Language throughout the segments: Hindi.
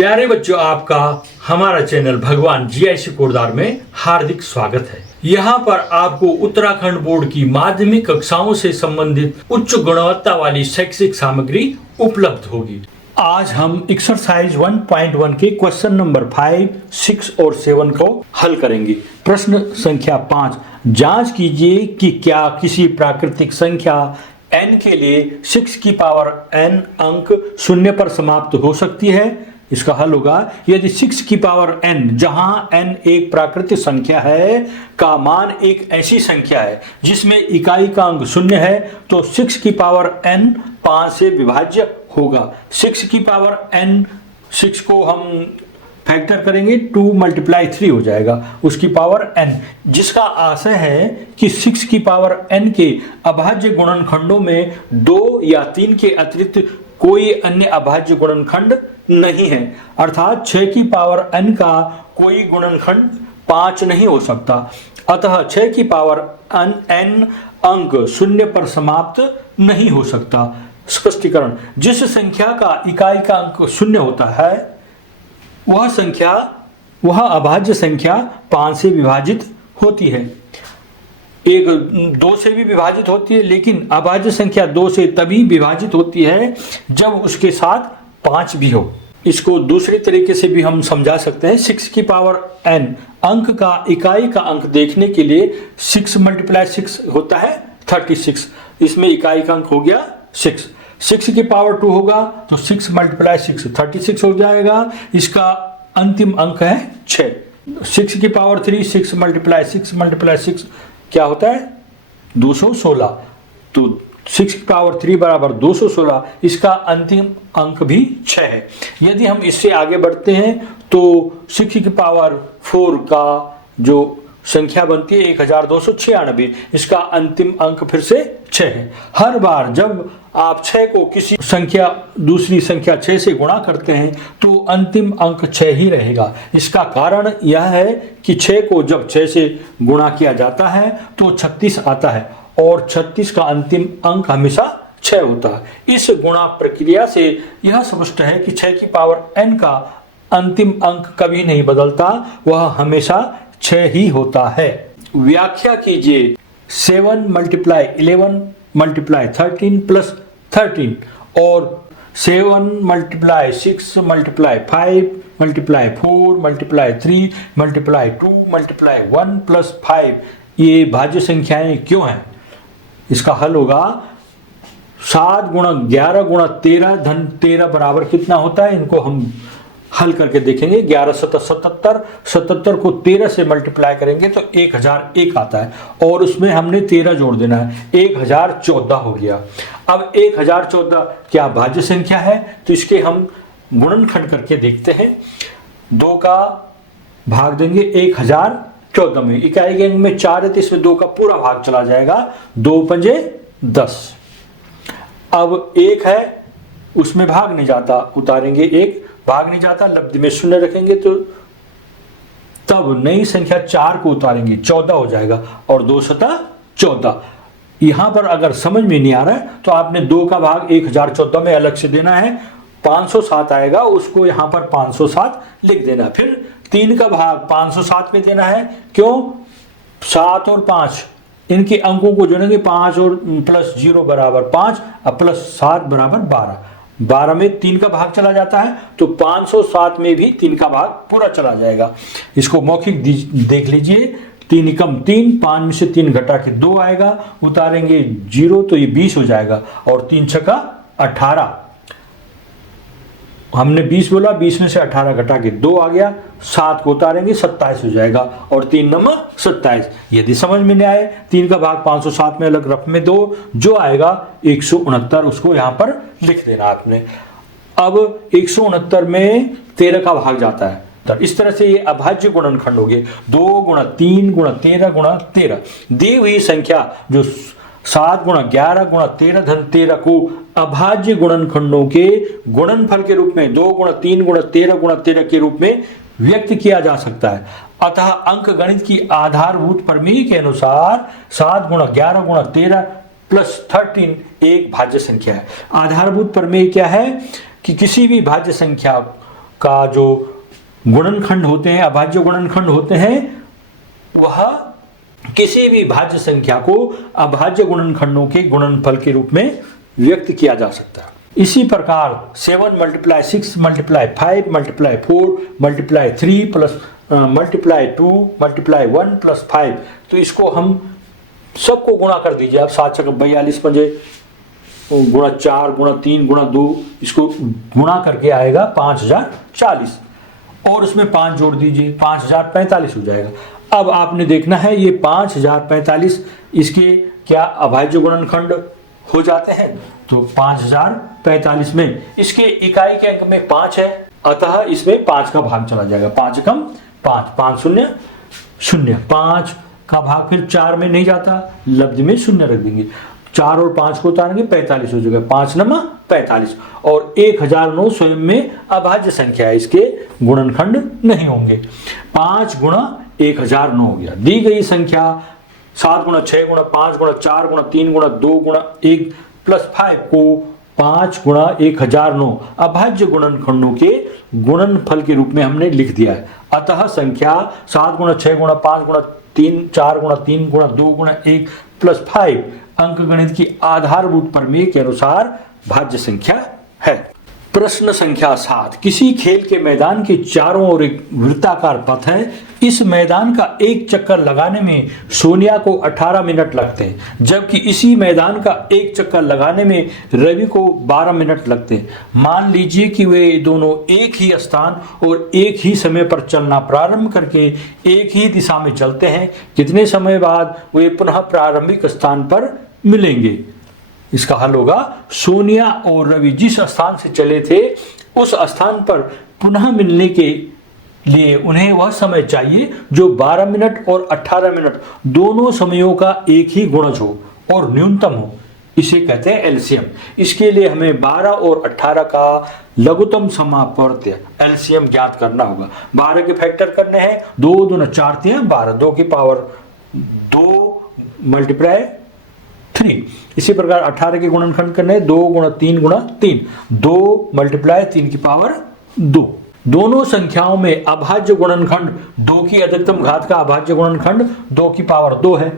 प्यारे बच्चों, आपका हमारा चैनल भगवान जीआईसी कोरदार में हार्दिक स्वागत है। यहाँ पर आपको उत्तराखंड बोर्ड की माध्यमिक कक्षाओं से संबंधित उच्च गुणवत्ता वाली शैक्षिक सामग्री उपलब्ध होगी। आज हम एक्सरसाइज 1.1 के क्वेश्चन नंबर 5, 6 और 7 को हल करेंगे। प्रश्न संख्या 5, जांच कीजिए कि क्या किसी प्राकृतिक संख्या n के लिए 6 की पावर n अंक शून्य पर समाप्त हो सकती है। इसका हल होगा, यदि 6 की पावर n, जहां n एक प्राकृतिक संख्या है, का मान एक ऐसी संख्या है जिसमें इकाई का अंक शून्य है, तो 6 की पावर n 5 से विभाज्य होगा। 6 की पावर n, 6 को हम फैक्टर करेंगे 2 × 3 हो जाएगा उसकी पावर n, जिसका आशय है कि 6 की पावर n के अभाज्य गुणनखंडों में 2 या 3 के अतिरिक्त कोई अन्य अभाज्य गुणनखंड नहीं है। अर्थात 6 की पावर n का कोई गुणनखंड 5 नहीं हो सकता। अतः 6 की पावर n अंक शून्य पर समाप्त नहीं हो सकता। स्पष्टीकरण, जिस संख्या का इकाई का अंक शून्य होता है वह अभाज्य संख्या 5 से विभाजित होती है। एक 2 से भी विभाजित होती है, लेकिन अभाज्य संख्या 2 से तभी विभाजित होती है जब उसके साथ 5 भी हो। इसको दूसरे तरीके से भी हम समझा सकते हैं। 6 की पावर n अंक का इकाई का अंक देखने के लिए 6 × 6 होता है 36। इसमें इकाई का अंक हो गया 6। 6 की पावर 2 होगा तो 6 × 6 36 हो जाएगा। इसका अंतिम अंक है 6। 6 की पावर 3, 6 × 6 क्या होता है 216। तो 6 की पावर 3 बराबर 216। इसका अंतिम अंक भी 6 है। यदि हम इससे आगे बढ़ते हैं तो 6 की पावर 4 का जो संख्या बनती है 1296। इसका अंतिम अंक फिर से 6 है। हर बार जब आप 6 को किसी संख्या दूसरी संख्या 6 से गुणा करते हैं तो अंतिम अंक 6 ही रहेगा। इसका कारण यह है कि 6 को जब 6 से गुणा किया जाता है तो 36 आता है और 36 का अंतिम अंक हमेशा 6 होता है। इस गुणा प्रक्रिया से यह स्पष्ट है कि 6 की पावर n का अंतिम अंक कभी नहीं बदलता, वह हमेशा 6 ही होता है। व्याख्या कीजिए 7 × 11 × 13 + 13 और 7 × 6 × 5 × 4 × 3 × 2 × 1 + 5 ये भाज्य संख्याएं क्यों हैं। इसका हल होगा 7 × 11 × 13 धन 13 बराबर कितना होता है। इनको हम हल करके देखेंगे। 11 × 7 77 को 13 से मल्टीप्लाई करेंगे तो 1001 आता है और उसमें हमने 13 जोड़ देना है, 1014 हो गया। अब 1014 क्या भाज्य संख्या है, तो इसके हम गुणनखंड करके देखते हैं। 2 का भाग देंगे 1014 में, इकाई के अंक में 4 है तो इसमें 2 का पूरा भाग चला जाएगा, 2 × 5 = 10। अब 1 है उसमें भाग नहीं जाता, उतारेंगे 1, भाग नहीं जाता, लब्ध में 0 रखेंगे तो तब नई संख्या 4 को उतारेंगे 14 हो जाएगा और 2 × 7 = 14। यहां पर अगर समझ में नहीं आ रहा है तो आपने 2 का भाग 1014 में अलग से देना है, 507 आएगा, उसको यहां पर 507 लिख देना। फिर 3 का भाग 507 में देना है, क्यों 7 और 5 इनके अंकों को जोड़ेंगे, 5 और +0 = 5 और +7 = 12। 12 में 3 का भाग चला जाता है तो 507 में भी 3 का भाग पूरा चला जाएगा। इसको मौखिक देख लीजिए। 3 × 3, 5 में से 3 घटा के 2 आएगा, उतारेंगे 0 तो ये 20 हो जाएगा और 3 × 6 = 18। हमने 20 बोला, 20 में से 18 घटा के 2 आ गया, 7 को उतारेंगे 27 हो जाएगा और 3 × 9 = 27। यदि समझ में नहीं आए, 3 का भाग 507 में अलग रफ में 2 जो आएगा 169, उसको यहाँ पर लिख देना आपने। अब 169 में 13 का भाग जाता है, तो इस तरह से ये अभाज्य गुणनखंड हो गए। 2 × 3 × 13 × 13 दी हुई संख्या जो 7 × 11 × 13 धन 13 को अभाज्य गुणनखंडों के गुणनफल के रूप में 2 × 3 × 13 × 13 के रूप में व्यक्त किया जा सकता है। अतः अंक गणित की आधारभूत प्रमेय के अनुसार 7 × 11 × 13 + 13 एक भाज्य संख्या है। आधारभूत प्रमेय क्या है कि किसी भी भाज्य संख्या का जो गुणनखंड होते हैं, अभाज्य गुणनखंड होते हैं, वह किसी भी भाज्य संख्या को अभाज्य गुणनखंडों के गुणनफल के रूप में व्यक्त किया जा सकता है। इसी प्रकार 7 × 6 × 5 × 4 × 3 प्लस × 2 × 1 + 5, तो इसको हम सबको गुणा कर दीजिए आप। 7 × 42 पंजे गुणा 4 गुणा 3 गुणा 2, इसको गुणा करके आएगा 5040, और उसमें 5 जोड़ दीजिए 5045 हो जाएगा। अब आपने देखना है ये 5045 इसके क्या अभाज्य गुणनखंड हो जाते हैं, तो 5045 में इसके इकाई के अंक में 5 है, अतः इसमें 5 का भाग चला जाएगा। 5 कम 5, 5 शून्य 0, 5 का भाग फिर 4 में नहीं जाता, लब्ध में 0 रख देंगे। 4 और 5 को उतारेंगे 45 हो जाएगा, 5 9 45, और 1009 स्वयं में अभाज्य संख्या है, इसके गुणनखंड नहीं होंगे। 5 × 1009 हो गया। दी गई संख्या 7 × 6 × 5 × 4 × 3 × 2 × 1 + 5 को 5 × 1009 अभाज्य गुणनखंडों के गुणनफल के रूप में हमने लिख दिया है। अतः संख्या 7 × 6 × 5 × 3 4 × 3 × 2 × 1 + 5 अंकगणित की आधारभूत प्रमेय के अनुसार भाज्य संख्या है। प्रश्न संख्या 7, किसी खेल के मैदान के चारों ओर एक वृत्ताकार पथ है। इस मैदान का एक चक्कर लगाने में सोनिया को 18 मिनट लगते हैं, जबकि इसी मैदान का एक चक्कर लगाने में रवि को 12 मिनट लगते हैं। मान लीजिए कि वे दोनों एक ही स्थान और एक ही समय पर चलना प्रारंभ करके एक ही दिशा में चलते हैं। कितने समय बाद वे पुनः प्रारंभिक स्थान पर मिलेंगे? इसका हल होगा, सोनिया और रवि जिस स्थान से चले थे उस स्थान पर पुनः मिलने के लिए उन्हें वह समय चाहिए जो 12 मिनट और 18 मिनट दोनों समयों का एक ही गुणज हो और न्यूनतम हो। इसे कहते हैं एलसीएम। इसके लिए हमें 12 और 18 का लघुत्तम समापवर्त्य एलसीएम ज्ञात करना होगा। 12 के फैक्टर करने हैं, 2 दूना 4 × 12, 2 की पावर 2 × 3। इसी प्रकार 18 के गुणनखंड करने, 2 × 3 × 3, 2 × 3 की पावर 2। दोनों संख्याओं में अभाज्य गुणनखंड 2 की अधिकतम घात का अभाज्य गुणनखंड 2 की पावर 2 है,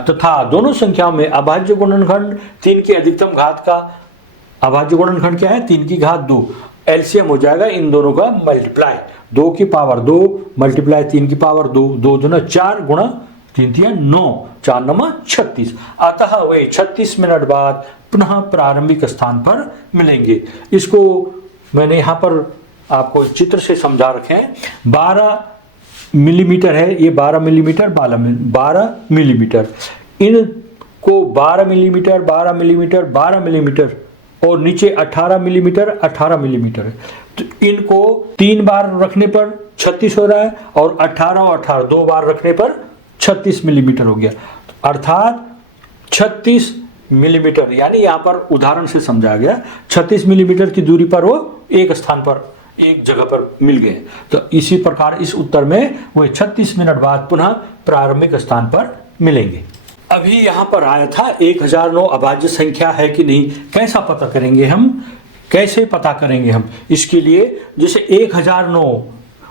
तथा दोनों संख्याओं में अभाज्य गुणनखंड 3 की अधिकतम घात का अभाज्य गुणनखंड क्या है? 3 की घात 2। एलसीएम हो जाएगा इन दोनों का मल्टीप्लाई, 2 की पावर 2 × 3 की पावर 2, 2 दूना 4 गुणा 3 × 9, 4 9 36। अतः वे 36 मिनट बाद पुनः प्रारंभिक स्थान पर मिलेंगे। इसको मैंने यहाँ पर आपको चित्र से समझा रखे हैं। 12 मिलीमीटर है, ये 12 मिलीमीटर 12 मिलीमीटर, इनको 12 मिलीमीटर 12 मिलीमीटर 12 मिलीमीटर और नीचे 18 मिलीमीटर 18 मिलीमीटर है। तो इनको 3 बार रखने पर 36 हो रहा है, और 18 और 18 2 बार रखने पर 36 मिलीमीटर हो गया। अर्थात 36 मिलीमीटर, यानी यहाँ पर उदाहरण से समझा गया 36 मिलीमीटर की दूरी पर वो एक स्थान पर एक जगह पर मिल गए। तो इसी प्रकार इस उत्तर में वो 36 मिनट बाद पुनः प्रारंभिक स्थान पर मिलेंगे। अभी यहाँ पर आया था 1009 अभाज्य संख्या है कि नहीं, कैसा पता करेंगे हम, कैसे पता करेंगे हम? इसके लिए जैसे 1009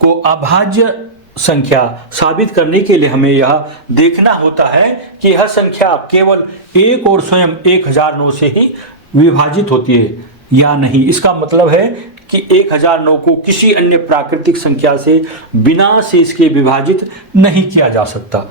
को अभाज्य संख्या साबित करने के लिए हमें यह देखना होता है कि यह संख्या केवल एक और स्वयं 1009 से ही विभाजित होती है या नहीं। इसका मतलब है कि 1009 को किसी अन्य प्राकृतिक संख्या से बिना शेष के विभाजित नहीं किया जा सकता।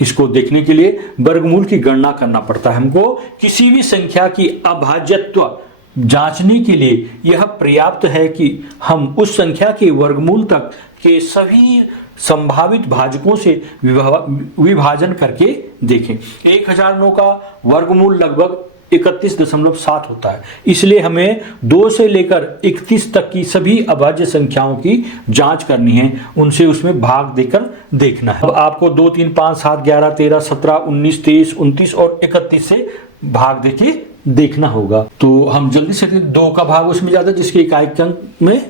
इसको देखने के लिए वर्गमूल की गणना करना पड़ता है हमको। किसी भी संख्या की अभाज्यत्व जांचने के लिए यह पर्याप्त है कि हम उस संख्या के वर्गमूल तक के सभी संभावित भाजकों से विभाजन करके देखें। 1009 का वर्गमूल लगभग 31.7 होता है। इसलिए हमें 2 से लेकर 31 तक की सभी अभाज्य संख्याओं की जांच करनी है, उनसे उसमें भाग देकर देखना है। अब आपको 2 3 5 7 11 13 17 19 23 29 और 31 से भाग देके देखना होगा। तो हम जल्दी से 2 का भाग उसमें जाता है जिसके इकाई अंक में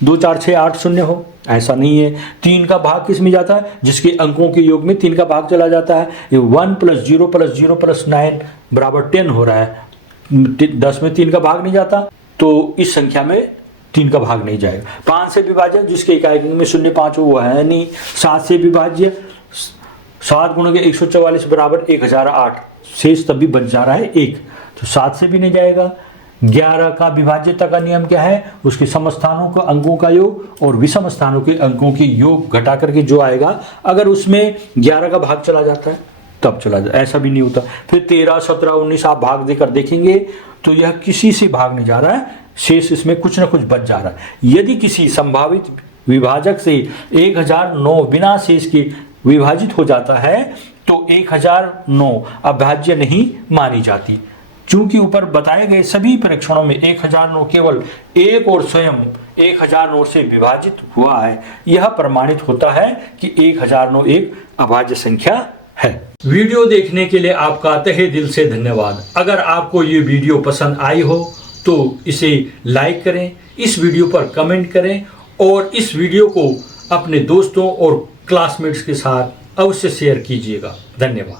2 4 6 8 0 हो, ऐसा नहीं है। 3 का भाग किस में जाता है? जिसके अंकों के योग में 3 का भाग चला जाता है। ये 1 + 0 + 0 + 9 = 10 हो रहा है। 10 में 3 का भाग नहीं जाता, तो इस संख्या में 3 का भाग नहीं जाएगा। 5 से विभाज्य जिसके इकाई में 0.5 वो है नहीं। 7 से विभाज्य 7 गुणा के 144 बराबर 1008, शेष तब भी बच जा रहा है 1, तो 7 से भी नहीं जाएगा। 11 का विभाज्यता का नियम क्या है, उसके समस्थानों का अंकों का योग और विषम स्थानों के अंकों के योग घटा करके जो आएगा, अगर उसमें 11 का भाग चला जाता है तब चला जाता, ऐसा भी नहीं होता। फिर 13, 17, 19 आप भाग देकर देखेंगे तो यह किसी से भाग नहीं जा रहा है, शेष इसमें कुछ ना कुछ बच जा रहा है। यदि किसी संभावित विभाजक से 1009 बिना शेष के विभाजित हो जाता है तो 1009 अभाज्य नहीं मानी जाती। चूंकि ऊपर बताए गए सभी परीक्षणों में 1009 केवल एक और स्वयं 1009 से विभाजित हुआ है, यह प्रमाणित होता है कि 1009 एक अभाज्य संख्या है। वीडियो देखने के लिए आपका तहे दिल से धन्यवाद। अगर आपको ये वीडियो पसंद आई हो तो इसे लाइक करें, इस वीडियो पर कमेंट करें और इस वीडियो को अपने दोस्तों और क्लासमेट्स के साथ अवश्य शेयर कीजिएगा। धन्यवाद।